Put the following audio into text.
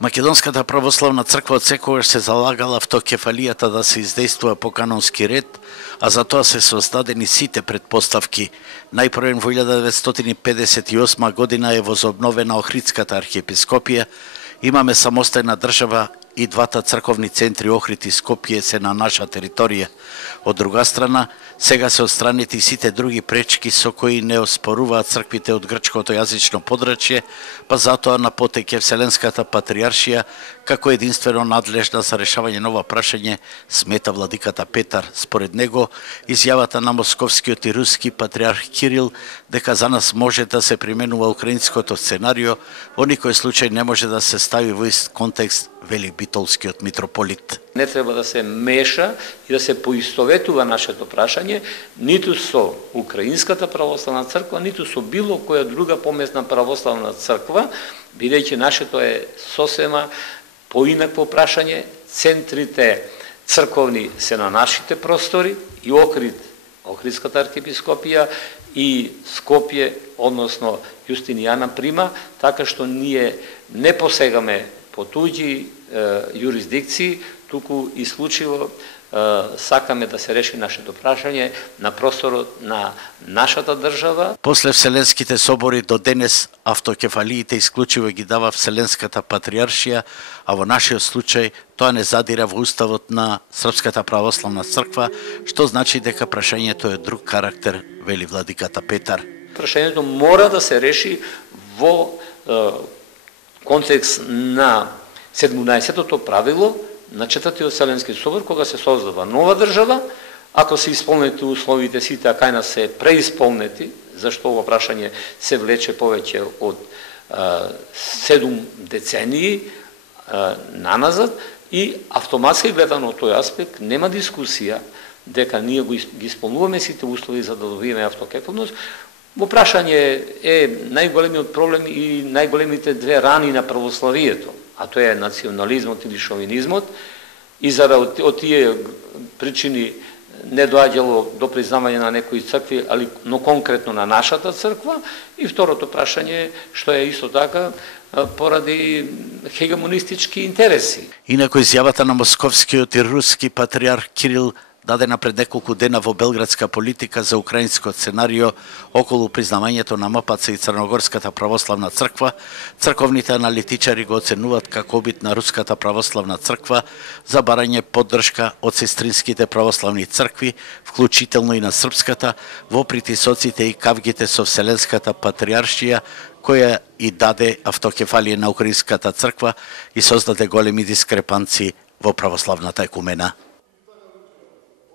Македонската православна црква од секогаш се залагала автокефалијата да се издействува по канонски ред, а за тоа се создадени сите предпоставки. Најпрвен во 1958 година е возобновена Охридската архиепископија, имаме самостојна држава и двата црковни центри Охрид и Скопје се на наша територија. Од друга страна, сега се отстранети и сите други пречки со кои не оспоруваат црквите од грчкото јазично подрачје, па затоа на потеќе Вселенската патриаршија како единствено надлежна за решавање на ова прашање, смета владиката Петар. Според него, изјавата на московскиот и руски патриарх Кирил дека за нас може да се применува украинското сценарио, во никој случај не може да се стави во ист контекст, вели битолскиот митрополит. Не треба да се меша и да се поистоветува нашето прашање ниту со Украинската православна црква, ниту со било која друга помесна православна црква, бидејќи нашето е сосема поинакво прашање. Центрите црковни се на нашите простори и Охрид, Охридската архиепископија и Скопје, односно Јустинијана прима, така што ние не посегаме по туѓи јурисдикции, туку исклучиво сакаме да се реши нашето прашање на просторот на нашата држава. После Вселенските собори до денес автокефалиите исклучиво ги дава Вселенската патриаршија, а во нашиот случај тоа не задира во уставот на Српската православна црква, што значи дека прашањето е друг карактер, вели владиката Петар. Прашањето мора да се реши во контекст на 17-тото правило на 4-тиот Вселенски собор, кога се создава нова држава, ако се исполнети условите сите, а кај нас се преисполнети, зашто ова прашање се влече повеќе од 7 децении наназад, и автоматски гледано од тој аспект нема дискусија дека ние ги исполнуваме сите услови за да добиеме автокефалност. Во прашање е најголемиот проблем и најголемите две рани на православието, а тоа е национализмот или шовинизмот, и заради од тие причини не доаѓало до признавање на некои цркви, но конкретно на нашата црква. И второто прашање, што е исто така поради хегемонистички интереси. Инаку изјавата на московскиот и руски патриарх Кирил дадена пред неколку дена во белградска политика за украинското сценарио околу признавањето на МПЦ и Црногорската православна црква, црковните аналитичари го оценуваат како обид на Руската православна црква за барање поддршка од сестринските православни цркви, вклучително и на српската, во притисоците и кавгите со Вселенската патриаршија, која и даде автокефалија на Украинската црква и создаде големи дискрепанции во православната екумена.